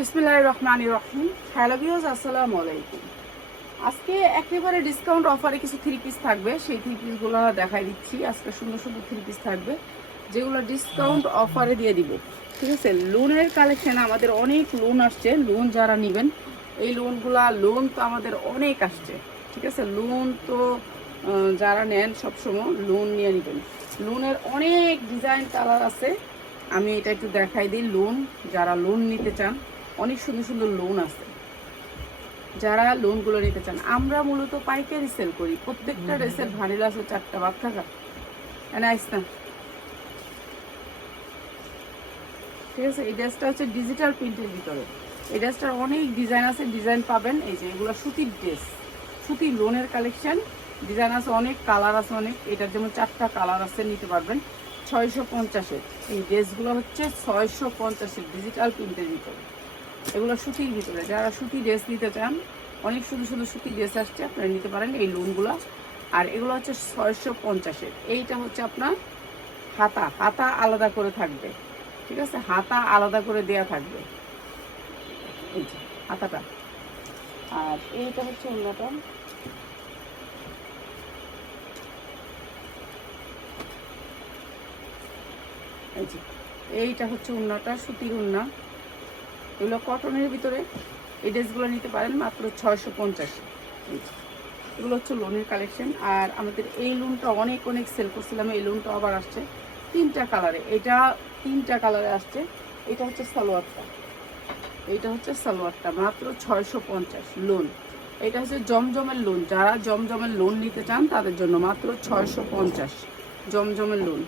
বিসমিল্লাহ রহমান রহিম। Hello views আসসালামু আলাইকুম। আজকে একেবারে ডিসকাউন্ট অফারে কিছু থ্রি পিস থাকবে। সেই থ্রি পিসগুলো দেখাই দিচ্ছি। আজকে সুন্দর সুন্দর থ্রি পিস থাকবে, যেগুলো ডিসকাউন্ট অফারে দিয়ে দিব। ঠিক আছে? লোনের কালেকশন আমাদের অনেক লোন আসছে। লোন যারা নেবেন, এই লোনগুলা, লোন তো আমাদের অনেক আসছে। ঠিক আছে? লোন তো যারা নেন সবসময় লোন নিয়ে নেবেন। লোনের অনেক ডিজাইন কালার আছে। আমি এটা একটু দেখাই দিই। লোন, যারা লোন নিতে চান অনেক সুন্দর সুন্দর লোন আছে। যারা লোনগুলো নিতে চান আমরা মূলত পাইকারি সেল করি। প্রত্যেকটা ড্রেসের ভানিলা আছে চারটা ভাগ থাকা। এনে আইস না ঠিক আছে এই ড্রেসটা হচ্ছে ডিজিটাল প্রিন্টের ভিতরে। এই ড্রেসটার অনেক ডিজাইন আছে ডিজাইন পাবেন। এই যে এগুলো সুতির ড্রেস সুতির লোনের কালেকশন ডিজাইন আছে অনেক কালার আছে অনেক। এটার যেমন চারটা কালার আছে নিতে পারবেন। ছয়শো পঞ্চাশের। এই ড্রেসগুলো হচ্ছে ছয়শো পঞ্চাশের ডিজিটাল প্রিন্টের ভিতরে। এগুলো সুতির ভিতরে। যারা সুতি ড্রেস নিতে চান, অনেক সুন্দর সুন্দর সুতি ড্রেস আসছে, আপনারা নিতে পারেন এই লোনগুলো আর এগুলো হচ্ছে ছয়শো পঞ্চাশের। এইটা হচ্ছে আপনার হাতা। হাতা আলাদা করে থাকবে। ঠিক আছে? হাতা আলাদা করে দেয়া থাকবে। এই যে, হাতাটা। আর এইটা হচ্ছে অন্যটা এই যে, এইটা হচ্ছে উন্নাটা সুতির উন্না এগুলো কটনের ভিতরে এই ড্রেসগুলো নিতে পারেন মাত্র ছয়শো পঞ্চাশ। এগুলো হচ্ছে লোনের কালেকশন আর আমাদের এই লোনটা অনেক অনেক সেল করছিলাম, এই লোনটা আবার আসছে। তিনটা কালারে এটা তিনটা কালারে আসছে। এটা হচ্ছে সালোয়ারটা। এইটা হচ্ছে সালোয়ারটা। মাত্র ছয়শো পঞ্চাশ লোন এটা হচ্ছে জমজমের লোন যারা জমজমের লোন নিতে চান, তাদের জন্য মাত্র ছয়শো পঞ্চাশ জমজমের লোন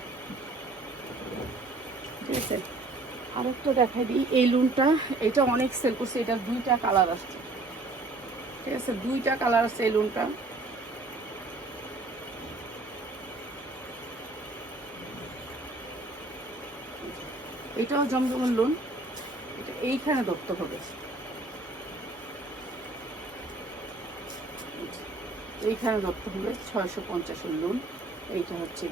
ঠিক আছে? আরেকটা দেখাই দিই, এই লোনটা এটা অনেক সেল করছে, এটা দুইটা কালার আসছে। ঠিক আছে, দুইটা কালার আছে এই লোনটা এটাও জমজমের লোন এটা এইখানে ধরতে হবে। এইখানে ধরতে হবে, ছয়শো পঞ্চাশের লোন এইটা হচ্ছে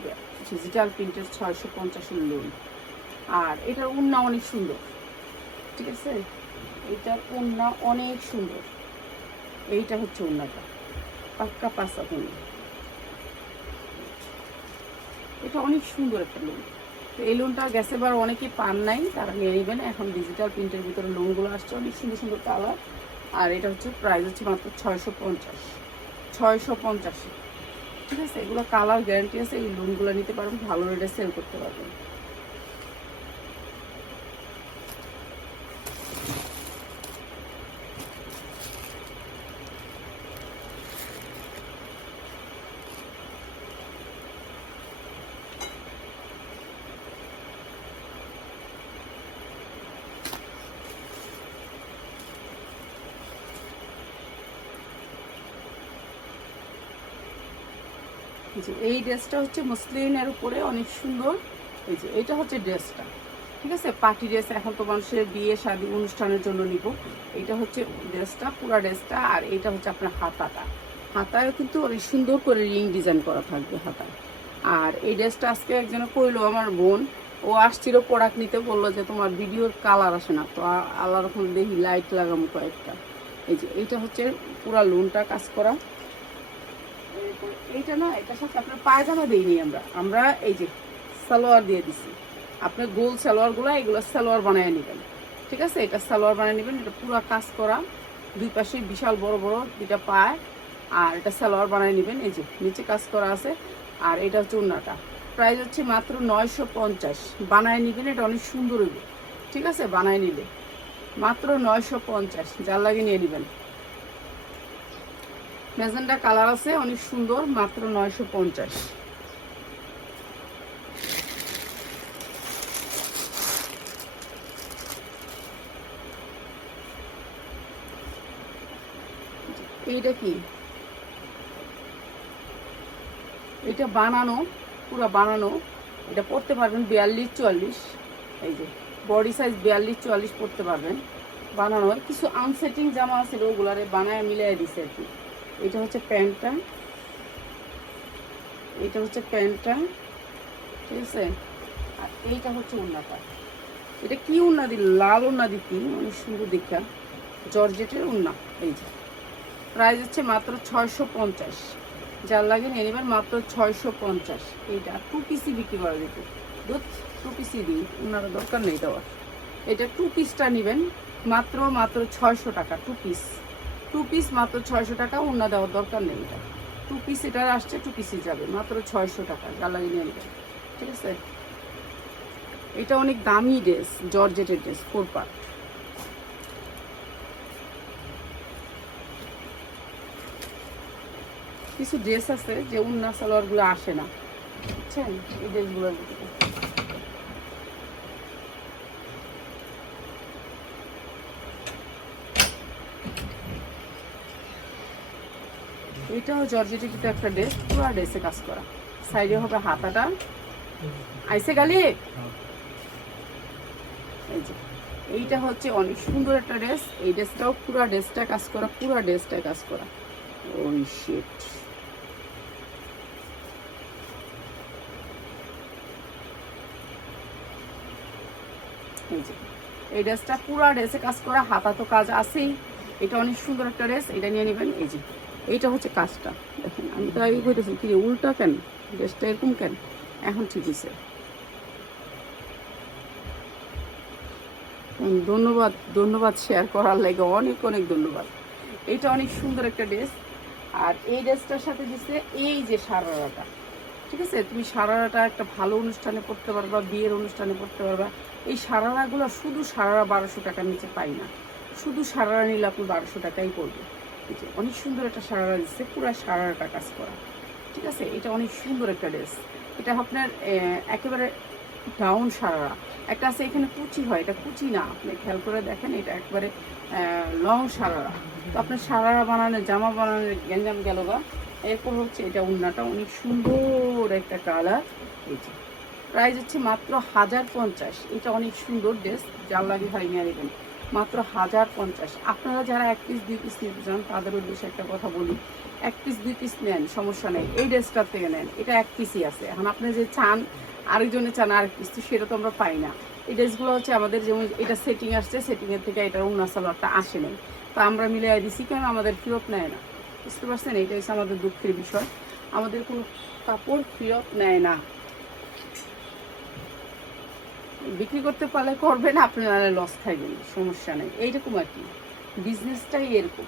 ডিজিটাল প্রিন্টের ছয়শো পঞ্চাশের লোন আর এটার উন্না অনেক সুন্দর। ঠিক আছে? এটার উন্না অনেক সুন্দর। এইটা হচ্ছে উন্নাটা। পাক্কা পাসা উন্না এটা অনেক সুন্দর একটা লোন তো এই লোনটা গেছে বার অনেকে পান নাই, তারা নিয়ে নেবেন। এখন ডিজিটাল প্রিন্টের ভিতরে লোনগুলো আসছে, অনেক সুন্দর সুন্দর কালার আর এটা হচ্ছে প্রাইস হচ্ছে মাত্র ছয়শো পঞ্চাশ। ছয়শো পঞ্চাশে। ঠিক আছে? এগুলো কালার গ্যারান্টি আছে, এই লোনগুলো নিতে পারবেন, ভালো রেটে সেল করতে পারবেন। এই যে, এই ড্রেসটা হচ্ছে মসলিনের উপরে অনেক সুন্দর। এই যে, এটা হচ্ছে ড্রেসটা, ঠিক আছে? পার্টি ড্রেস, এখন তো মানুষের বিয়ে, শাদী অনুষ্ঠানের জন্য নিব। এটা হচ্ছে ড্রেসটা, পুরো ড্রেসটা, আর এটা হচ্ছে আপনার হাতাটা। হাতায় কিন্তু অনেক সুন্দর করে রিং ডিজাইন করা থাকবে হাতায়। আর এই ড্রেসটা আজকে একজনে কইলো, আমার বোন, ও আসছিল প্রোডাক্ট নিতে, বলল যে তোমার ভিডিওর কালার আসে না। তো আল্লাহ রকম দেখি, লাইট লাগামো কয়েকটা। এই যে এইটা হচ্ছে পুরা লোনটা কাজ করা। এইটা না, এটার সাথে আপনার পায়জামা দিইনি আমরা। আমরা এই যে সালোয়ার দিয়ে দিছি। আপনার গোল সালোয়ারগুলো, এগুলো সালোয়ার বানিয়ে নেবেন। ঠিক আছে? এটা সালোয়ার বানিয়ে নেবেন, এটা পুরো কাজ করা। দুই পাশে বিশাল বড় বড় দুইটা পায়। আর এটা সালোয়ার বানিয়ে নেবেন, এই যে নিচে কাজ করা আছে। আর এটা হচ্ছে উন্নাটা প্রাইস হচ্ছে মাত্র নয়শো পঞ্চাশ। বানায় নেবেন, এটা অনেক সুন্দর হবে ঠিক আছে? বানায় নিলে। মাত্র নয়শো পঞ্চাশ। যার লাগে নিয়ে নেবেন। মেজেন্ডা কালার আছে, অনেক সুন্দর, মাত্র নয়শো পঞ্চাশ। এইটা কি? এটা বানানো, পুরো বানানো। এটা পড়তে পারবেন বিয়াল্লিশ চুয়াল্লিশ। এই যে, বডি সাইজ বিয়াল্লিশ চুয়াল্লিশ পড়তে পারবেন। বানানো কিছু আনসেটিং জামা আছে, ওগুলারে বানায় মিলাই দিছে আর কি। এটা হচ্ছে প্যান্টটা। এটা হচ্ছে প্যান্টটা, ঠিক আছে? আর এইটা হচ্ছে উন্নাটা এটা কি উন্না দিল? লাল উন্না দিতি, অনেক সুন্দর দেখা। জর্জেটের উন্না এই যে। প্রাইস হচ্ছে মাত্র ছয়শো পঞ্চাশ। যার লাগে নিয়ে নেবেন মাত্র ছয়শো পঞ্চাশ। এইটা টু পিসি বিক্রি করা যেত দুধ টু পিসি দিই উনার দরকার নেই দেওয়ার। এটা টু পিসটা নেবেন, মাত্র মাত্র ছয়শো টাকা টু পিস টু পিস মাত্র ছয়শো টাকা উন্না দেওয়ার দরকার নেই এটা। টু পিস এটা আসছে টু পিসই যাবে, মাত্র ছয়শো টাকা যা লাগে নিয়ে ঠিক আছে? এটা অনেক দামি ড্রেস, জর্জেটের ড্রেস ফোর পার্ট কিছু ড্রেস আছে যে উন্না সালোয়ারগুলো আসে না। বুঝছেন? এই ড্রেসগুলোর এটাও জর্জেটের কিন্তু একটা ড্রেস পুরো ড্রেসে কাজ করা। সাইডে হবে হাতাটা। আইসে গালি? এইটা হচ্ছে অনেক সুন্দর একটা ড্রেস এই ড্রেসটাও পুরো ড্রেসটা কাজ করা, পুরো ড্রেসটা কাজ করা। ওই শিট এই এই ড্রেসটা পুরো ড্রেসে কাজ করা, হাতা তো কাজ আছেই। এটা অনেক সুন্দর একটা ড্রেস এটা নিয়ে নেবেন। এই যে এইটা হচ্ছে কাজটা। দেখেন, আমি তো আগে কইতেছি, কি উল্টা কেন? ড্রেসটা এরকম কেন? এখন ঠিক আছে ধন্যবাদ ধন্যবাদ শেয়ার করার লাগে অনেক অনেক ধন্যবাদ। এটা অনেক সুন্দর একটা ড্রেস। আর এই ড্রেসটার সাথে দিচ্ছে এই যে সারারাটা। ঠিক আছে? তুমি সারারাটা একটা ভালো অনুষ্ঠানে পড়তে পারবা, বিয়ের অনুষ্ঠানে পড়তে পারবা। এই সারারাগুলো শুধু সারারা বারোশো টাকার নিচে পাই না। শুধু সারারা নিলে আপনি বারোশো টাকাই পড়বে। অনেক সুন্দর একটা সারারা দিচ্ছে পুরো সারারাটা কাজ করা। ঠিক আছে? এটা অনেক সুন্দর একটা ড্রেস। এটা আপনার একেবারে ডাউন সারারা একটা আছে এখানে কুচি হয়, এটা কুচি না। আপনি খেয়াল করে দেখেন, এটা একবারে লং সারারা তো আপনার সারারা বানানো জামা বানানোর গ্যাঞ্জাম গেল বা এরপর হচ্ছে এটা উন্নাটা। অনেক সুন্দর একটা কালার। এই প্রাইস হচ্ছে মাত্র হাজার পঞ্চাশ। এটা অনেক সুন্দর ড্রেস। যার লাগে ভাই নিয়ে নেবেন। মাত্র হাজার পঞ্চাশ। আপনারা যারা এক পিস দুই পিস নিতে চান, তাদের উদ্দেশ্যে একটা কথা বলি। এক পিস দুই পিস নেন, সমস্যা নেই। এই ড্রেসটার থেকে নেন। এটা এক পিসই আছে। এখন আপনি যে চান, আরেকজনে চান আরেক পিস তো সেটা তো আমরা পাই না। এই ড্রেসগুলো হচ্ছে আমাদের যেমন এটা সেটিং আসছে সেটিংয়ের থেকে এটার উন্না সালোয়ারটা আসে নাই। তো আমরা মিলে দিছি কেন? আমাদের ফেরত নেয় না। বুঝতে পারছেন? এটা হচ্ছে আমাদের দুঃখের বিষয়। আমাদের কোনো কাপড় ফেরত নেয় না। বিক্রি করতে পারলে করবেন আপনারা লস খাইবেন, সমস্যা নেই। এইরকম আর কি। বিজনেসটাই এরকম।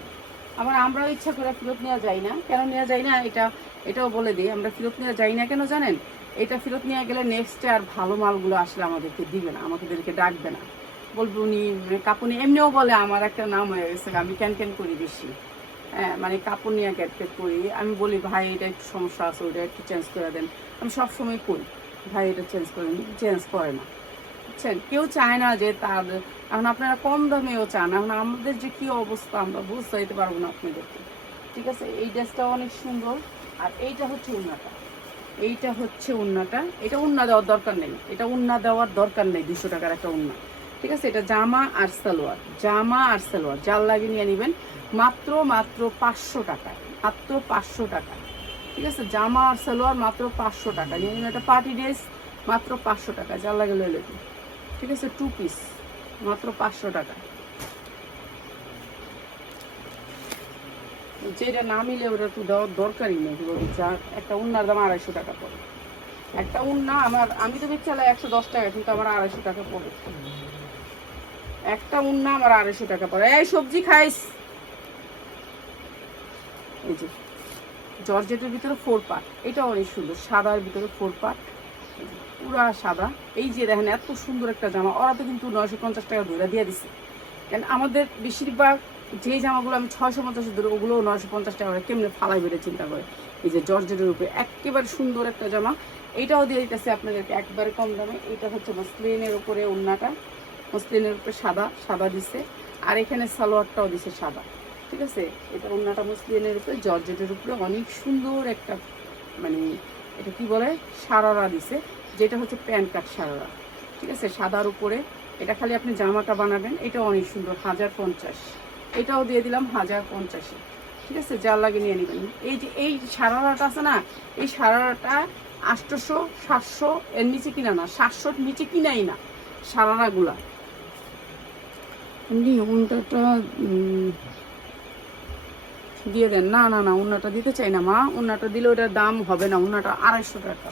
আবার আমরাও ইচ্ছা করে ফেরত নেওয়া যায় না। কেন নেওয়া যায় না? এটা, এটাও বলে দিই। আমরা ফেরত নেওয়া যাই না কেন জানেন? এটা ফেরত নিয়ে গেলে নেক্সটে আর ভালো মালগুলো আসলে আমাদেরকে দিবে না, আমাদেরকে ডাকবে না। বলবে উনি মানে কাপুনি এমনিও বলে, আমার একটা নাম হয়ে গেছে, আমি ক্যান ক্যান করি বেশি। হ্যাঁ মানে কাপড় নিয়ে ক্যাট ক্যাট করি। আমি বলি, ভাই, এটা একটু সমস্যা আছে, ওটা একটু চেঞ্জ করে দেন। আমি সবসময় করি। ভাই, এটা চেঞ্জ করে চেঞ্জ করে না। বুঝছেন? কেউ চায় না যে তার, এখন আপনারা কম দামেও চান, এখন আমাদের যে কি অবস্থা আমরা বুঝতে পারব না আপনাদেরকে। ঠিক আছে? এই ড্রেসটা অনেক সুন্দর। আর এইটা হচ্ছে উন্নাটা। এইটা হচ্ছে উন্নাটা। এটা উন্না দেওয়ার দরকার নেই। এটা উন্না দেওয়ার দরকার নেই দুশো টাকার একটা উন্না। ঠিক আছে? এটা জামা আর সালোয়ার। জামা আর সালোয়ার। যার লাগে নিয়ে নেবেন মাত্র মাত্র পাঁচশো টাকা মাত্র পাঁচশো টাকা ঠিক আছে? জামা আর সালোয়ার মাত্র পাঁচশো টাকা নিয়ে নেবেন একটা পার্টি ড্রেস মাত্র পাঁচশো টাকা যার লাগে লয়ে ঠিক আছে টু পিস মাত্র পাঁচশো টাকা। যেটা না মিলে ওটা তো দেওয়ার দরকারই নেই। যা, একটা উন্নার দাম আড়াইশো টাকা পড়ে। একটা উন্না আমার, আমি তো বেচালা একশো দশ টাকা, কিন্তু আমার আড়াইশো টাকা পড়ে। একটা উন্না আমার আড়াইশো টাকা পড়ে। এই সবজি খাইস? এই যে, জর্জেটের ভিতরে ফোর পার্ট এটা অনেক সুন্দর, সাদার ভিতরে ফোর পার্ট পুরা সাদা। এই যে দেখেন, এত সুন্দর একটা জামা। ওরা তো কিন্তু নয়শো পঞ্চাশ টাকা ধরে দিয়ে দিছে। কেন আমাদের বেশিরভাগ যে জামাগুলো আমি ছয়শো পঞ্চাশ ধরে ওগুলো নয়শো পঞ্চাশ টাকা করে। কেমনে ফালাই বেড়ে চিন্তা করে এই যে জর্জেটের উপরে একেবারে সুন্দর একটা জামা। এইটাও দিয়ে দিতেছে আপনাদেরকে একবারে কম দামে। এটা হচ্ছে মসলিনের উপরে ওন্নাটা। মসলিনের উপরে সাদা সাদা দিছে। আর এখানে সালোয়ারটাও দিছে সাদা। ঠিক আছে? এটা ওন্নাটা মসলিনের উপরে, জর্জেটের উপরে অনেক সুন্দর একটা মানে এটা কি বলে? সারারা দিছে। যেটা হচ্ছে প্যান্ট কাট সারারা ঠিক আছে? সাদার উপরে এটা খালি আপনি জামাটা বানাবেন এটা অনেক সুন্দর হাজার পঞ্চাশ। এটাও দিয়ে দিলাম হাজার পঞ্চাশে ঠিক আছে? যার লাগে নিয়ে নেবেন। এই যে এই সারারাটা আছে না এই সারারাটা আটশোশো সাতশো এর নিচে কিনা না সাতশোর নিচে কিনাই না সারারাগুলা এমনি উন্নাটা উম, দিয়ে দেন। না না না উন্নাটা দিতে চাই না মা উন্নাটা দিলে ওটার দাম হবে না উন্নাটা আড়াইশো টাকা।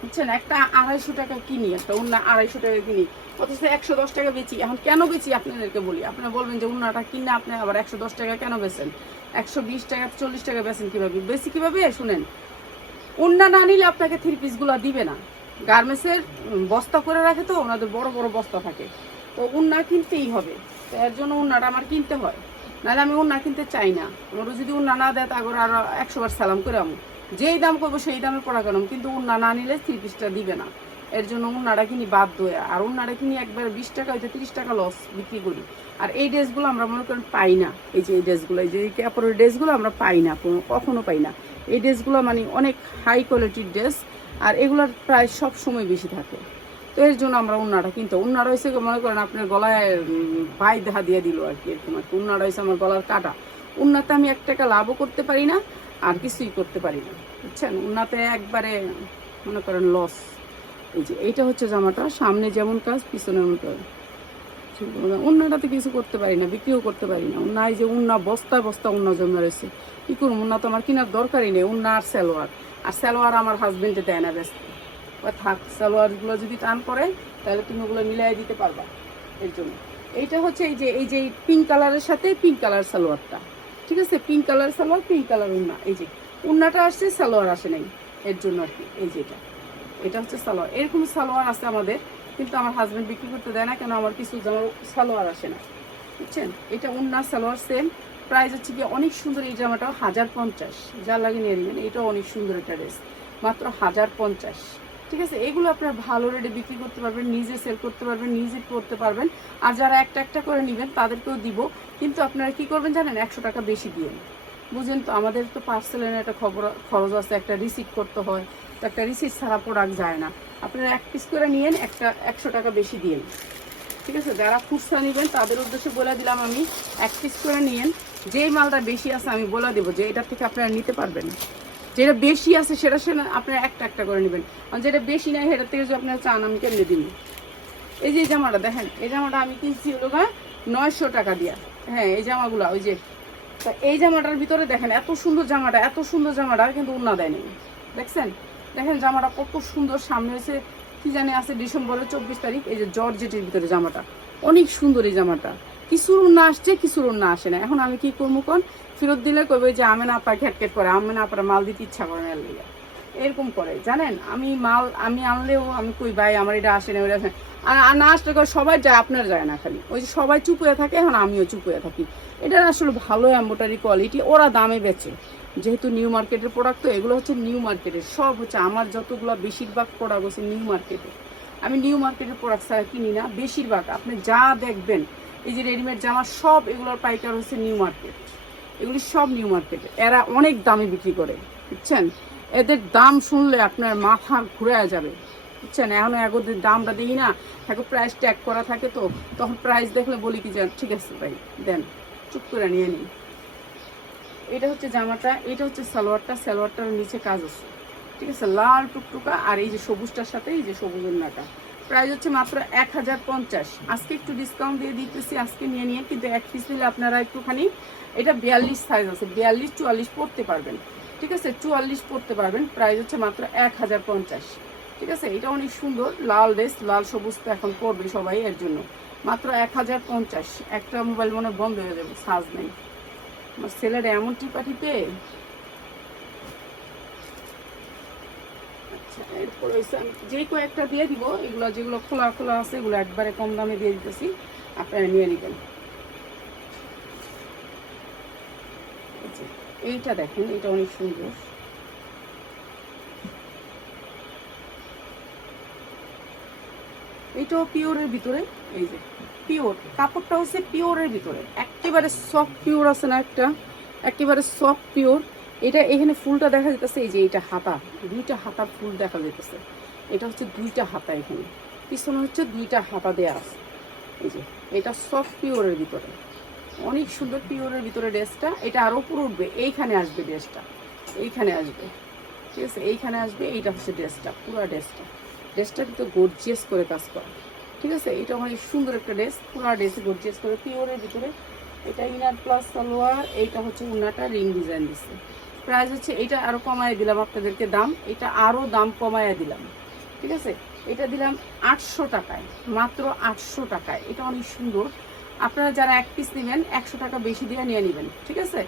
বুঝছেন, একটা আড়াইশো টাকা কিনি, একটা উন্না আড়াইশো টাকা কিনি, অথচ একশো দশ টাকা বেচি। এখন কেন বেচি আপনাদেরকে বলি? আপনারা বলবেন যে উন্নাটা কিনে আপনি আবার একশো দশ টাকা কেন বেচেন? একশো বিশ টাকা, চল্লিশ টাকা বেচেন কীভাবে? বেশি কীভাবে? শুনেন উন্না না নিলে আপনাকে থ্রি পিসগুলো দিবে না। গার্মেন্টসের বস্তা করে রাখে তো, ওনাদের বড় বড় বস্তা থাকে। তো উন্না কিনতেই হবে। তো এর জন্য উন্নাটা আমার কিনতে হয়। নাহলে আমি উন্না কিনতে চাই না। ওরা যদি উন্না না দেয় তারপরে আরও একশো বার সালাম করে আমি। যেই দাম করব সেই দামে পড়া কেন কিন্তু উন্না না নিলে থ্রি পিসটা দিবে না। এর জন্য উন্নাটা কিনি বাধ্য হয়ে আর উন্নাটা কিনি একবার বিশ টাকা হয়তো তিরিশ টাকা লস বিক্রি করি। আর এই ড্রেসগুলো আমরা মনে করেন পাই না, এই যে এই ড্রেসগুলো, এই যে কাপড়ের ড্রেসগুলো আমরা পাই না কখনো পাই না। এই ড্রেসগুলো মানে অনেক হাই কোয়ালিটির ড্রেস, আর এগুলোর প্রায় সব সময় বেশি থাকে। তো এর জন্য আমরা উন্নাটা কিনতে উন্না রয়েছে মনে করেন আপনার গলায় ভাই দেখা দিয়ে দিল আর কি, এরকম একটা উন্না রয়েছে আমার গলার কাটা। উন্নাতে আমি এক টাকা লাভও করতে পারি না আর কিছুই করতে পারি না, বুঝছেন? উন্নাতে একবারে মনে করেন লস এই যে এইটা হচ্ছে জামাটা, সামনে যেমন কাজ, পিছনে এমন কাজ উন্নাটাতে কিছু করতে পারি না, বিক্রিও করতে পারি না। উন্না এই যে উন্না বস্তা বস্তা উন্না জমা রয়েছে। কি করুন উন্না তো আমার কেনার দরকারই নেই উন্না আর সালোয়ার। আর সালোয়ার আমার হাজবেন্ডে দেয় না ব্যস্ত। থাক, সালোয়ারগুলো যদি টান করে তাহলে তুমি ওগুলো মিলাই দিতে পারবা। এর জন্য। এইটা হচ্ছে এই যে এই যে পিঙ্ক কালারের সাথে পিঙ্ক কালার সালোয়ারটা। ঠিক আছে pink colour salwar pink colour উন্না এই যে। উন্নাটা আসছে, সালোয়ার আসে নাই এর জন্য আর কি, এই যে এটা। এটা হচ্ছে সালোয়ার। এরকম সালোয়ার আছে আমাদের, কিন্তু আমার হাজব্যান্ড বিক্রি করতে দেয় না, কেন আমার কিছু জামার সালোয়ার আসে না। বুঝছেন? এটা উন্না সালোয়ার সেম প্রাইস হচ্ছে কি অনেক সুন্দর, এই জামাটাও হাজার পঞ্চাশ। যা লাগে নিয়ে নেবেন, এটাও অনেক সুন্দর একটা ড্রেস মাত্র হাজার পঞ্চাশ। ঠিক আছে, এগুলো আপনার ভালো রেটে বিক্রি করতে পারবেন, নিজে সেল করতে পারবেন, নিজে করতে পারবেন। আর যারা একটা একটা করে নেবেন, তাদেরকেও দিব। কিন্তু আপনারা কি করবেন জানেন, একশো টাকা বেশি দিয়ে বুঝেন তো, আমাদের তো পার্সেলের একটা খবর, খরচ আছে, একটা রিসিট করতে হয়। তো একটা রিসিট ছাড়া প্রোডাক্ট যায় না। আপনারা এক পিস করে নিয়েন, একটা একশো টাকা বেশি দিয়েন ঠিক আছে, যারা খুচরা নেবেন, তাদের উদ্দেশ্যে বলে দিলাম আমি, এক পিস করে নিয়েন। যেই মালটা বেশি আছে, আমি বলে দেবো যে, এটার থেকে আপনারা নিতে পারবেন। যেটা বেশি আছে সেটা সে আপনারা একটা একটা করে নেবেন। আর যেটা বেশি নাই সেটার থেকে যদি আপনারা চান, আমি কেমনে দিন এই যে জামাটা, দেখেন, এই জামাটা আমি কিনছি হলো গা নয়শো টাকা দিয়া। হ্যাঁ এই জামাগুলো, ওই যে। তা এই জামাটার ভিতরে দেখেন, এত সুন্দর জামাটা, এত সুন্দর জামাটা কিন্তু উন্না দেয়নি দেখছেন? দেখেন জামাটা কত সুন্দর, সামনে হয়েছে কি জানি আছে, ডিসেম্বরের চব্বিশ তারিখ, এই যে জর্জেটের ভিতরে জামাটা। অনেক সুন্দর এই জামাটা। কিছুর উন্না আসছে কিছুর উন্না আসে না। এখন আমি কি করব কোন? ফেরত দিলে কইবে যে আমি না আপা ঘ্যাটকেট করে, আমি না আপনার মাল দিতে ইচ্ছা করে না এর এরকম করে, জানেন? আমি মাল, আমি আনলেও আমি কই, ভাই, আমার এটা আসে না, ওইটা আসে আর না আসলে সবাই যায়, আপনার যায় না খালি। ওই যে সবাই চুপ হয়ে থাকে, এখন আমিও চুপ হয়ে থাকি। এটা আসলে ভালো এম্বোটারি কোয়ালিটি, ওরা দামে বেচে। যেহেতু নিউ মার্কেটের প্রোডাক্ট, তো এগুলো হচ্ছে নিউ মার্কেটের, সব হচ্ছে আমার যতগুলো বেশিরভাগ প্রোডাক্ট হচ্ছে নিউ মার্কেটের। আমি নিউ মার্কেটের প্রোডাক্ট ছাড়া কিনি না, বেশিরভাগ। আপনি যা দেখবেন, এই যে রেডিমেড জামা, সব এগুলোর পাইকার হচ্ছে নিউ মার্কেট। এগুলি সব নিউ মার্কেটে এরা অনেক দামে বিক্রি করে, বুঝছেন? এদের দাম শুনলে আপনার মাথা ঘুরে যাবে, বুঝছেন? এখন এগোদের দামটা দেখি না এখন প্রাইস ট্যাগ করা থাকে তো, তখন প্রাইস দেখলে বলি কি যে, ঠিক আছে ভাই, দেন, চুপ করে নিয়ে নিন। এটা হচ্ছে জামাটা, এটা হচ্ছে সালোয়ারটা, সালোয়ারটার নিচে কাজ আছে, ঠিক আছে? লাল টুকটুকা আর এই যে সবুজটার সাথে, এই যে সবুজের নাটা। প্রাইস হচ্ছে মাত্র এক হাজার পঞ্চাশ। আজকে একটু ডিসকাউন্ট দিয়ে দিতেছি, আজকে নিয়ে নিয়ে, কিন্তু এক পিস নিলে আপনারা একটুখানি, এটা বিয়াল্লিশ সাইজ আছে, বিয়াল্লিশ, চুয়াল্লিশ পড়তে পারবেন। ঠিক আছে? চুয়াল্লিশ পড়তে পারবেন, প্রাইস হচ্ছে মাত্র এক হাজার পঞ্চাশ। ঠিক আছে? এটা অনেক সুন্দর, লাল ড্রেস লাল সবুজ তো এখন করবে সবাই এর জন্য। মাত্র এক হাজার পঞ্চাশ। একটা মোবাইল মনে বন্ধ হয়ে যাবে, সাজ নেই। আমার ছেলের এমন টিপা টিপে এরপরে হচ্ছে আমি যে কয়েকটা দিয়ে দিব, এগুলো যেগুলো খোলা খোলা আছে, এগুলো একবারে কম দামে দিয়ে দিতেছি, আপনারা নিয়ে নেবেন। এই এইটা দেখেন এটা অনেক সুন্দর। এইটাও পিওরের ভিতরে, এই যে, পিওর। কাপড়টা হচ্ছে পিওরের ভিতরে। একেবারে সফট পিওর আছে না একটা, একেবারে সফট পিওর এটা এখানে ফুলটা দেখা যেতেছে এই যে এটা হাতা, দুইটা হাতা ফুল দেখা যেতেছে এটা হচ্ছে দুইটা হাতা এখানে। পিছনে হচ্ছে দুইটা হাতা দেয়া আছে। এই যে, এটা সফট পিওরের ভিতরে। অনেক সুন্দর পিওরের ভিতরে ড্রেসটা। এটা আরও উপরে উঠবে। এইখানে আসবে ড্রেসটা। এইখানে আসবে। ঠিক আছে? এইখানে আসবে। এইটা হচ্ছে ড্রেসটা, পুরো ড্রেসটা। ড্রেসটা কিন্তু গর্জিয়াস করে কাজ করা। ঠিক আছে? এটা অনেক সুন্দর একটা ড্রেস। পুরা ড্রেস গর্জিয়াস করে পিওরের ভিতরে। এটা ইনার প্লাস সালোয়ার। এইটা হচ্ছে উন্নাটা রিং ডিজাইন দিচ্ছে প্রাইস হচ্ছে এটা আরও কমায় দিলাম আপনাদেরকে দাম। এটা আরও দাম কমায় দিলাম। ঠিক আছে? এটা দিলাম আটশো টাকায়, মাত্র আটশো টাকায়। এটা অনেক সুন্দর। আপনারা যারা এক পিস নেবেন, একশো টাকা বেশি দিয়ে নিয়ে নেবেন। ঠিক আছে?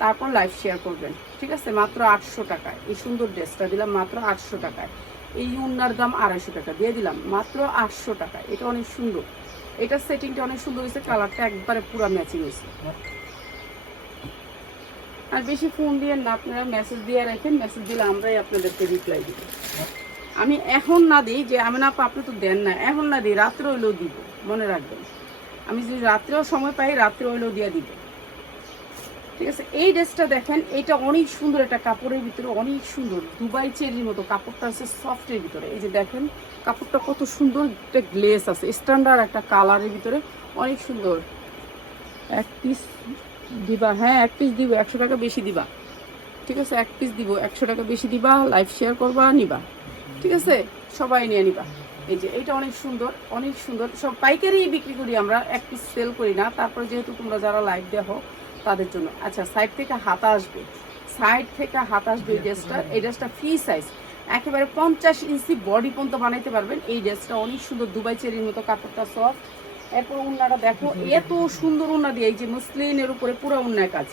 তারপর লাইভ শেয়ার করবেন। ঠিক আছে? মাত্র আটশো টাকায়। এই সুন্দর ড্রেসটা দিলাম মাত্র আটশো টাকায়। এই উন্নার দাম আড়াইশো টাকা দিয়ে দিলাম, মাত্র আটশো টাকায়। এটা অনেক সুন্দর। এটা সেটিংটা অনেক সুন্দর হয়েছে কালারটা একবারে পুরো ম্যাচিং হয়েছে। আর বেশি ফোন দিয়ে না আপনারা মেসেজ দিয়ে রাখেন মেসেজ দিলে আমরাই আপনাদেরকে রিপ্লাই দিব আমি এখন না দিই যে আমি না আপা, আপনি তো দেন না। এখন না দিই রাত্রে হইলেও দিব মনে রাখবেন। আমি যদি রাত্রেও সময় পাই রাত্রে হইলেও দিয়ে দিব। ঠিক আছে? এই ড্রেসটা দেখেন এটা অনেক সুন্দর একটা কাপড়ের ভিতরে অনেক সুন্দর। দুবাই চেরির মতো কাপড়টা আছে সফটের ভিতরে। এই যে দেখেন কাপড়টা কত সুন্দর একটা গ্লেস আছে। স্ট্যান্ডার্ড একটা কালারের ভিতরে অনেক সুন্দর। এক পিস দিবা হ্যাঁ এক পিস দিব, একশো টাকা বেশি দিবা। ঠিক আছে, এক পিস দিব, একশো টাকা বেশি দিবা লাইভ শেয়ার করবা, নিবা। ঠিক আছে, সবাই নিয়ে নিবা। এই যে এটা অনেক সুন্দর অনেক সুন্দর। সব পাইকারি বিক্রি করি আমরা, এক পিস সেল করি না। তারপরে যেহেতু তোমরা যারা লাইভ দেখো, তাদের জন্য। আচ্ছা সাইড থেকে হাতা আসবে। সাইড থেকে হাতা আসবে এই ড্রেসটা এই ড্রেসটা ফ্রি সাইজ একেবারে পঞ্চাশ ইঞ্চি বডি পর্যন্ত বানাইতে পারবেন। এই ড্রেসটা অনেক সুন্দর, দুবাই চেরির মতো কাপড়টা সফট এরপর উন্নাটা দেখো, এত সুন্দর উন্না দিয়ে এই যে মুসলিনের উপরে পুরো উন্নায় কাজ।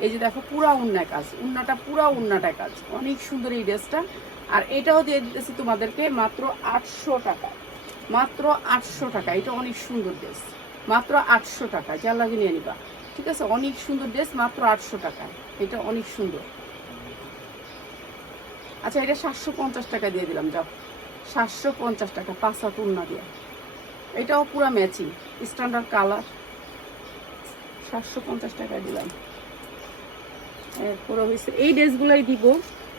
এই যে দেখো, পুরা উন্নায় কাজ। উন্নাটা পুরা উন্নাটায় কাজ। অনেক সুন্দর এই ড্রেসটা। আর এটাও দিয়ে দিতেছি তোমাদেরকে মাত্র আটশো টাকা। মাত্র আটশো টাকা। এটা অনেক সুন্দর ড্রেস। মাত্র আটশো টাকা। যা নিয়ে নিবা। ঠিক আছে? অনেক সুন্দর ড্রেস, মাত্র আটশো টাকা। এটা অনেক সুন্দর। আচ্ছা এটা সাতশো পঞ্চাশ টাকা দিয়ে দিলাম, যাও। সাতশো পঞ্চাশ টাকা, পাঁচ হাত উন্না দিয়ে। এটাও পুরো ম্যাচিং স্ট্যান্ডার্ড কালার সাতশো পঞ্চাশ টাকা দিলাম। এরপরে হয়েছে। এই ড্রেসগুলাই দিব,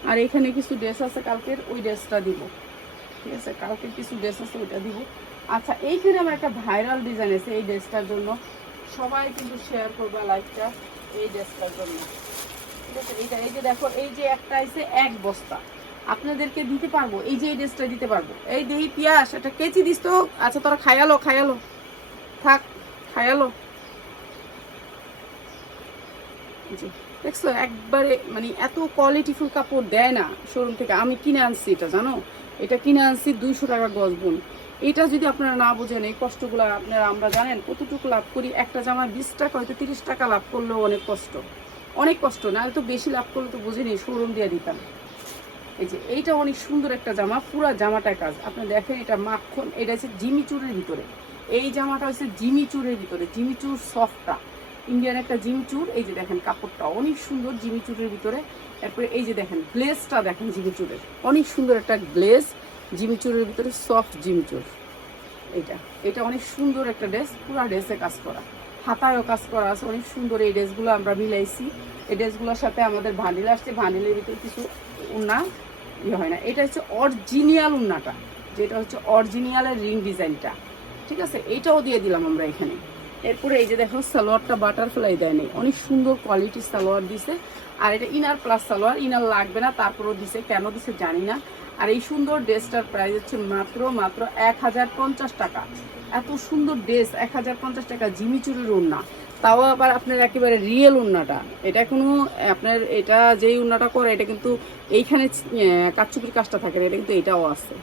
আর এখানে কিছু ড্রেস আছে কালকের, ওই ড্রেসটা দিব। ঠিক আছে, কালকের কিছু ড্রেস আছে, ওইটা দিব। আচ্ছা এইখানে আমার একটা ভাইরাল ডিজাইন আছে এই ড্রেসটার জন্য। সবাই কিন্তু শেয়ার করবে লাইকটা এই ড্রেসটার জন্য। ঠিক আছে, এইটা, এই যে দেখো, এই যে একটা আছে এক বস্তা। আপনাদেরকে দিতে পারব এই যে এই ড্রেসটা দিতে পারব। এই দেহি পিয়াস একটা কেচি দিস তো। আচ্ছা তোরা খায়ালো খায়ালো থাক খায়ালো যে, দেখছ একবারে মানে এত কোয়ালিটিফুল কাপড় দেয় না শোরুম থেকে। আমি কিনে আনছি এটা জানো? এটা কিনে আনছি দুইশো টাকা গজ বোন। এটা যদি আপনারা না বোঝেন এই কষ্টগুলো আপনারা আমরা জানেন কতটুকু লাভ করি? একটা জামা বিশ টাকা হয়তো তিরিশ টাকা লাভ করলেও অনেক কষ্ট। অনেক কষ্ট না তো বেশি লাভ করলে তো বুঝিনি শোরুম দিয়ে দিতাম। এই যে, এইটা অনেক সুন্দর একটা জামা, পুরো জামাটার কাজ। আপনি দেখেন, এটা মাখন, এটা হচ্ছে জিমিচুরের ভিতরে। এই জামাটা হচ্ছে জিমিচুরের ভিতরে জিমিচুর সফটটা। ইন্ডিয়ান একটা জিমিচুর এই যে দেখেন কাপড়টা অনেক সুন্দর জিমিচুরের ভিতরে। তারপরে এই যে দেখেন গ্লেসটা দেখেন জিমিচুরের অনেক সুন্দর একটা গ্লেস জিমিচুরের ভিতরে সফট জিমিচুর এটা এটা অনেক সুন্দর একটা ড্রেস, পুরো ড্রেসে কাজ করা। হাতায়ও কাজ করা আছে, অনেক সুন্দর এই ড্রেসগুলো আমরা মিলাইছি। এই ড্রেসগুলোর সাথে আমাদের ভান্ডিল আসছে ভানিলের ভিতরে কিছু উন্না ইয়ে হয় না। এটা হচ্ছে অরিজিনিয়াল উন্নাটা, যেটা হচ্ছে অরিজিনিয়ালের রিং ডিজাইনটা ঠিক আছে? এইটাও দিয়ে দিলাম আমরা এখানে। এরপরে এই যে দেখো, সালোয়ারটা বাটারফ্লাই দেয় নেই। অনেক সুন্দর কোয়ালিটির সালোয়ার দিছে। আর এটা ইনার প্লাস সালোয়ার ইনার লাগবে না, তারপরেও দিছে, কেন দিছে জানি না। আর এই সুন্দর ড্রেসটার প্রাইস হচ্ছে মাত্র মাত্র এক হাজার পঞ্চাশ টাকা। এত সুন্দর ড্রেস, এক হাজার পঞ্চাশ টাকা, জিমিচুরের উন্না তাও আবার আপনার একেবারে রিয়েল উন্নাটা। এটা কোনো, আপনার এটা যেই উন্নাটা করে, এটা কিন্তু এইখানে কাচ্চুপির কাজটা থাকে না, এটা কিন্তু এটাও আছে।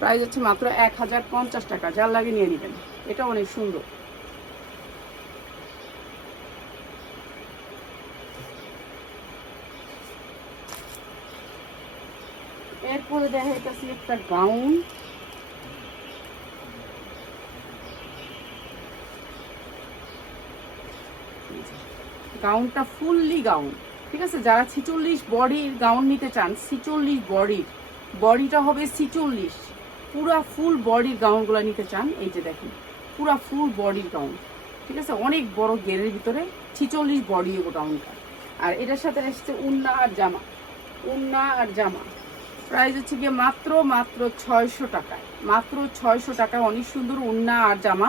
প্রাইস হচ্ছে মাত্র এক হাজার পঞ্চাশ টাকা, যার লাগে নিয়ে নেবেন। এটা অনেক সুন্দর। এরপরে দেখা যাচ্ছে একটা গাউন গাউনটা ফুললি গাউন ঠিক আছে? যারা ছিচল্লিশ বডির গাউন নিতে চান, ছিচল্লিশ বডির, বডিটা হবে ছিচল্লিশ, পুরা ফুল বডির গাউনগুলো নিতে চান, এই যে দেখেন, পুরা ফুল বডির গাউন ঠিক আছে? অনেক বড় গেরের ভিতরে ছিচল্লিশ বডি গাউনটা আর এটার সাথে এসছে উন্না আর জামা, উন্না আর জামা। প্রাইস হচ্ছে গিয়ে মাত্র মাত্র ছয়শো টাকায়। মাত্র ছয়শো টাকায় অনেক সুন্দর উন্না আর জামা।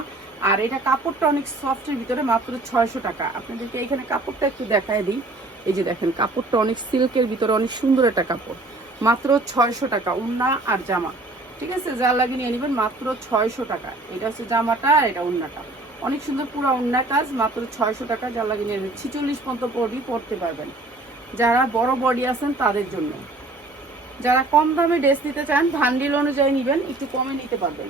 আর এটা কাপড়টা অনেক সফটের ভিতরে মাত্র ছয়শো টাকা। আপনাদেরকে এখানে কাপড়টা একটু দেখায় দিই। এই যে দেখেন, কাপড়টা অনেক সিল্কের ভিতরে অনেক সুন্দর একটা কাপড়। মাত্র ছয়শো টাকা, উন্না আর জামা। ঠিক আছে? যার লাগে নিয়ে নেবেন, মাত্র ছয়শো টাকা। এটা হচ্ছে জামাটা আর এটা ওন্নাটা অনেক সুন্দর পুরো অন্য কাজ, মাত্র ছয়শো টাকা যার লাগে নিয়ে নেবেন। ছিচল্লিশ পর্যন্ত বডি পরতে পারবেন। যারা বড় বডি আছেন তাদের জন্য। যারা কম দামে ড্রেস নিতে চান ভান্ডিল অনুযায়ী নেবেন, একটু কমে নিতে পারবেন।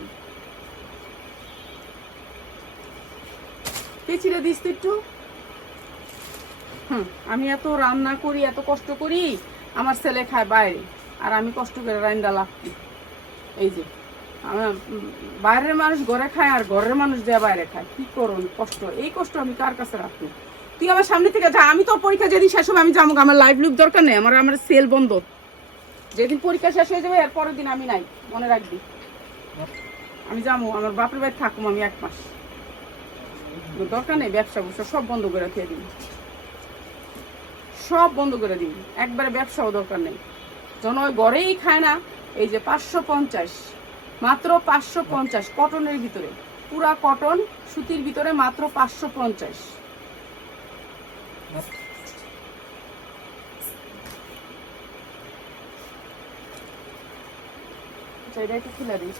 কে ছিল দিস তো একটু? হুম, আমি এত রান্না করি, এত কষ্ট করি, আমার ছেলে খায় বাইরে, আর আমি কষ্ট করে রান্না লাভ এই যে, আমার বাইরের মানুষ ঘরে খায় আর ঘরের মানুষ যা বাইরে খায়, কি করুন কষ্ট? এই কষ্ট আমি কার কাছে রাখব? তুই আমার সামনে থেকে যা, আমি তোর পরীক্ষা যেদিন শেষ হবে, আমি যাব আমার লাইভ লুক দরকার নেই, আমার আমার সেল বন্ধ। যেদিন পরীক্ষা শেষ হয়ে যাবে, এর পরের দিন আমি নাই, মনে রাখবি। আমি যাব আমার বাপের বাড়ি থাকুম আমি এক মাস। দরকার নেই, ব্যবসা বুসা সব বন্ধ করে খেয়ে দিন সব বন্ধ করে দিন একবারে ব্যবসাও দরকার নেই। জন ওই ঘরেই খায় না, এই যে পাঁচশো পঞ্চাশ, মাত্র পাঁচশো পঞ্চাশ কটনের ভিতরে। পুরা কটন, সুতির ভিতরে মাত্র পাঁচশো পঞ্চাশ। দিই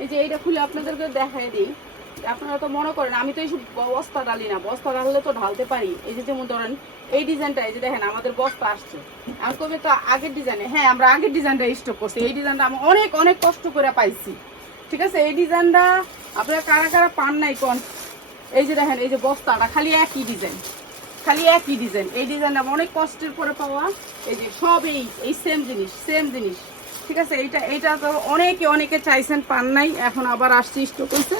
এই যে এইটা খুলে আপনাদেরকে দেখাই দিই। আপনারা তো মনে করেন, আমি তো বস্তা না। বস্তা ডাললে তো ঢালতে পারি। এই যে যেমন ধরেন, এই ডিজাইনটা, এই যে দেখেন, আমাদের বস্তা আসছে। আমি কবে তো আগের ডিজাইনে হ্যাঁ আমরা আগের স্টক করছি। এই ডিজাইনটা অনেক অনেক কষ্ট করে পাইছি। ঠিক আছে? এই ডিজাইনটা আপনারা কারা কারা পান নাই কোন? এই যে দেখেন, এই যে বস্তাটা খালি একই ডিজাইন। খালি একই ডিজাইন এই ডিজাইনটা অনেক কষ্টের করে পাওয়া। এই যে সব এই এই সেম জিনিস সেম জিনিস। ঠিক আছে? এইটা এইটা তো অনেকে অনেকে চাইছেন, পান নাই। এখন আবার আসছে স্টক করছে।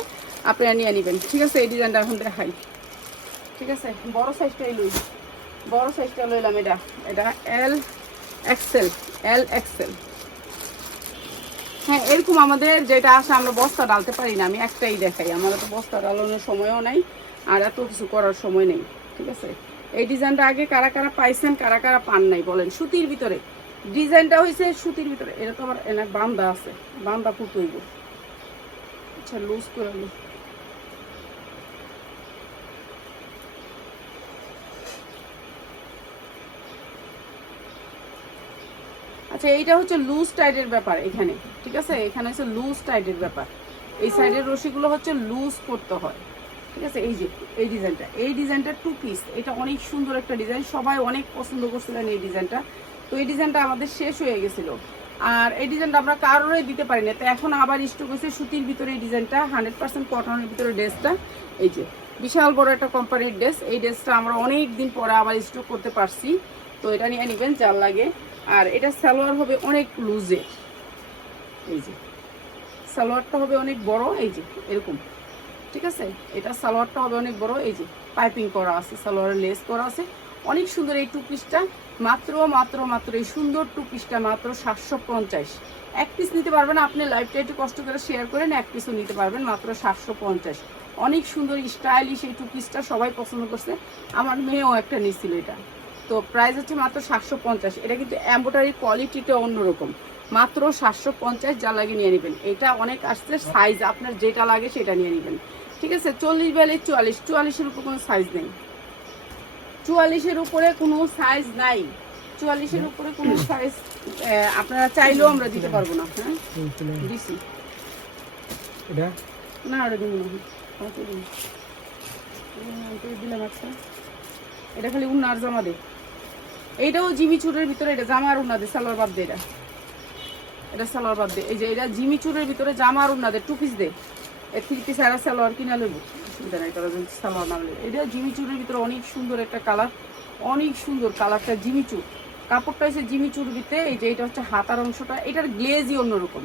আপনারা নিয়ে নেবেন। ঠিক আছে? এই ডিজাইনটা এখন দেখাই। ঠিক আছে? বড় সাইজটাই লই। বড় সাইজটা লইলাম এটা। এটা এল এক্সেল এল এক্সেল হ্যাঁ এরকম আমাদের যেটা আসে, আমরা বস্তা ডালতে পারি না। আমি একটাই দেখাই। আমাদের তো বস্তা ডালানোর সময়ও নাই, আর এত কিছু করার সময় নেই। ঠিক আছে? এই ডিজাইনটা আগে কারা কারা পাইছেন, কারা কারা পান নাই বলেন। সুতির ভিতরে। ডিজাইনটা হয়েছে সুতির ভিতরে। এটা তো আমার এনে বান্দা আছে। বান্দা পুতুইব। আচ্ছা লুজ করে নি। আচ্ছা এইটা হচ্ছে লুজ টাইডের ব্যাপার এখানে। ঠিক আছে? এখানে হচ্ছে লুজ টাইডের ব্যাপার। এই সাইডের রশিগুলো হচ্ছে লুজ করতে হয়। ঠিক আছে? এই যে, এই ডিজাইনটা। এই ডিজাইনটা টু পিস এটা অনেক সুন্দর একটা ডিজাইন। সবাই অনেক পছন্দ করছিলেন এই ডিজাইনটা। তো এই ডিজাইনটা আমাদের শেষ হয়ে গেছিল। আর এই ডিজাইনটা আমরা কারোরই দিতে পারি না তো এখন আবার স্টক হয়েছে সুতির ভিতরে এই ডিজাইনটা হান্ড্রেড পার্সেন্ট কটনের ভিতরে ড্রেসটা। এই যে, বিশাল বড় একটা কোম্পানির ড্রেস। এই ড্রেসটা আমরা অনেক দিন পরে আবার স্টক করতে পারছি। তো এটা নিয়ে নেবেন, যার লাগে। আর এটা সালোয়ার হবে অনেক লুজে এই যে, সালোয়ারটা হবে অনেক বড়। এই যে, এরকম। ঠিক আছে? এটা সালোয়ারটা হবে অনেক বড়, এই যে পাইপিং করা আছে, সালোয়ারের লেস করা আছে। অনেক সুন্দর এই টু পিসটা মাত্র মাত্র মাত্র এই সুন্দর টু পিসটা মাত্র সাতশো পঞ্চাশ। এক পিস নিতে পারবেন, আপনি লাইফটা একটু কষ্ট করে শেয়ার করেন এক পিসও নিতে পারবেন, মাত্র সাতশো পঞ্চাশ। অনেক সুন্দর স্টাইলিশ এই টু পিসটা সবাই পছন্দ করছে। আমার মেয়েও একটা নিছিল এটা। তো প্রাইস হচ্ছে মাত্র সাতশো পঞ্চাশ। এটা কিন্তু এম্বোটারি কোয়ালিটিটা অন্যরকম। মাত্র সাতশো পঞ্চাশ যা লাগে নিয়ে নেবেন। এটা অনেক আসছে সাইজ আপনার যেটা লাগে সেটা নিয়ে নেবেন। ঠিক আছে? চল্লিশ বিয়াল্লিশ চুয়াল্লিশ চুয়াল্লিশের উপর কোনো সাইজ নেই। চুয়াল্লিশের উপরে কোনো সাইজ নাই। চুয়াল্লিশের উপরে কোনো সাইজ আপনারা চাইলেও আমরা দিতে পারব না। হ্যাঁ? দিছি। এটা? না ওটা দিব না। দিন। দিলাম আচ্ছা এটা খালি উন্নার জামা দে। এইটাও জিমি চুরের ভিতরে এটা জামা আর উন্না দে সালোয়ার বাদ দে এটা। এটা সালোয়ার বাদ দে। এই যে, এটা জিমি চুরের ভিতরে জামা আর উন্না দে টু পিস দে। এর থ্রি পিস আর সালোয়ার কিনা তোরা সালোয়ার না এটা জিমি চুরের ভিতরে অনেক সুন্দর একটা কালার, অনেক সুন্দর কালারটা জিমি চুর কাপড়টা হচ্ছে জিমি চুর ভিতরে, এই যে, এটা হচ্ছে হাতার অংশটা, এটার গ্লেজই অন্যরকম।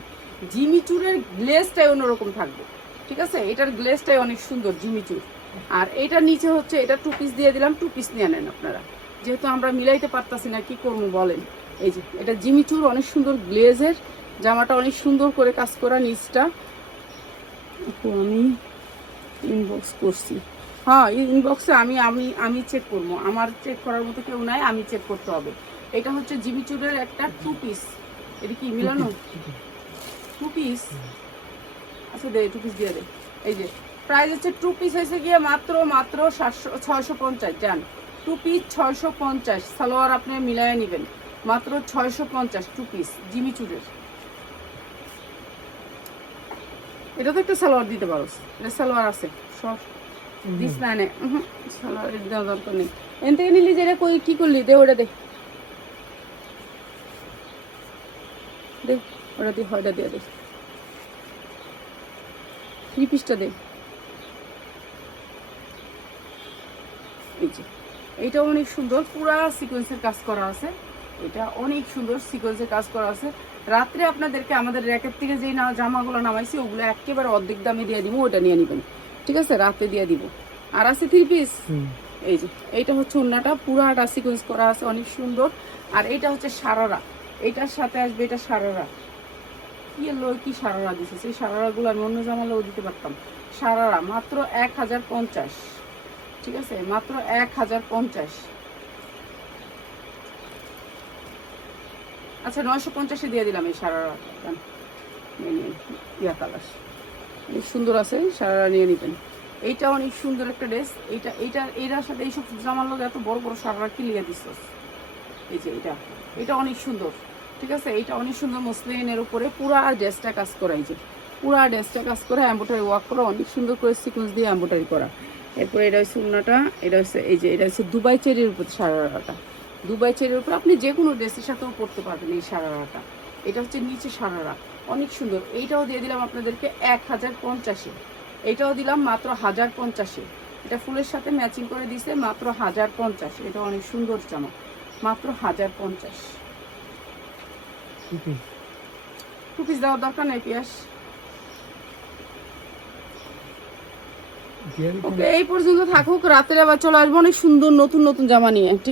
জিমি চুরের গ্লেজটাই অন্যরকম থাকবে। ঠিক আছে? এটার গ্লেজটাই অনেক সুন্দর জিমি চুর আর এটার নিচে হচ্ছে, এটা টু পিস দিয়ে দিলাম টু পিস নিয়ে নেন আপনারা। যেহেতু আমরা মিলাইতে পারতাছি না, কি করব বলেন? এই যে এটা জিমি চুর অনেক সুন্দর গ্লেজের জামাটা অনেক সুন্দর করে কাজ করা নিচটা। আমি ইনবক্স করছি। হ্যাঁ ইনবক্সে আমি আমি আমি চেক করব। আমার চেক করার মতো কেউ নাই আমি চেক করতে হবে। এটা হচ্ছে জিমি চুরের একটা টু পিস এটা কি মিলানো? টু পিস আচ্ছা দে টু পিস দিয়ে দে। এই যে প্রাইস হচ্ছে টু পিস হয়েছে গিয়ে মাত্র মাত্র সাতশো ছয়শো পঞ্চাশ যান টু পিস ছয়শো পঞ্চাশ সালোয়ার আপনি মিলাইয়া নেবেন। মাত্র ছয়শো পঞ্চাশ টু পিস জিমি চুরের। এটা তো একটা সালোয়ার দিতে পারো। এটা সালোয়ার আছে সব দিস না নে উহুম, সালোয়ার এটা দেওয়ার দরকার নেই। এন থেকে নিলি যেটা কই কি করলি? দে ওটা দে। দে ওটা দিয়ে ওটা দিয়ে দে। থ্রি পিসটা দে। এই যে এইটা অনেক সুন্দর। পুরা সিকোয়েন্সের কাজ করা আছে। এটা অনেক সুন্দর সিকোয়েন্সের কাজ করা আছে। রাত্রে আপনাদেরকে আমাদের র্যাকের থেকে যেই না জামাগুলো নামাইছি ওগুলো একেবারে অর্ধেক দামে দিয়ে দিব ওটা নিয়ে নেবেন। ঠিক আছে? রাতে দিয়ে দিব। আর আছে থ্রি পিস এই যে এইটা হচ্ছে ওন্নাটা। পুরাটা সিকোয়েন্স করা আছে অনেক সুন্দর। আর এটা হচ্ছে সারারা। এটার সাথে আসবে এটা সারারা। কি এলো কি সারারা দিছে? সেই সারারাগুলো আমি অন্য জামালেও দিতে পারতাম। সারারা মাত্র এক হাজার পঞ্চাশ। ঠিক আছে? মাত্র এক হাজার পঞ্চাশ। আচ্ছা নয়শো পঞ্চাশে দিয়ে দিলাম এই সারারা কালার অনেক সুন্দর আছে সারারা নিয়ে নিবেন। এইটা অনেক সুন্দর একটা ড্রেস। এইটা এইটা, এটার সাথে এইসব জামার লোক এত বড় বড় সারারা কি লিখে দিস। এই যে এটা এটা অনেক সুন্দর, ঠিক আছে? এইটা অনেক সুন্দর মসলিনের উপরে পুরা ড্রেসটা কাজ করা, এই যে পুরা ড্রেসটা কাজ করে এম্বোটারি ওয়ার্ক করা, অনেক সুন্দর করে সিকোয়েন্স দিয়ে এম্বোটারি করা। এরপরে এটা হচ্ছে উন্নাটা, এটা হচ্ছে এই যে, এটা হচ্ছে দুবাই চেরির উপর সারারাটা দুবাই চেরির উপর আপনি যে কোনো ড্রেসের সাথেও পরতে পারবেন এই সারারাটা। এটা হচ্ছে নিচে সারারা। অনেক সুন্দর। এইটাও দিয়ে দিলাম আপনাদেরকে এক হাজার পঞ্চাশে। এটাও দিলাম মাত্র হাজার পঞ্চাশে। এটা ফুলের সাথে ম্যাচিং করে দিছে মাত্র হাজার পঞ্চাশ। এটা অনেক সুন্দর জামা। মাত্র হাজার পঞ্চাশ। টু পিস দেওয়ার দরকার নেই পিয়াস। এই পর্যন্ত থাকুক। রাতের আবার চলে আসব। অনেক সুন্দর নতুন নতুন জামা নিয়ে। ঠিক আছে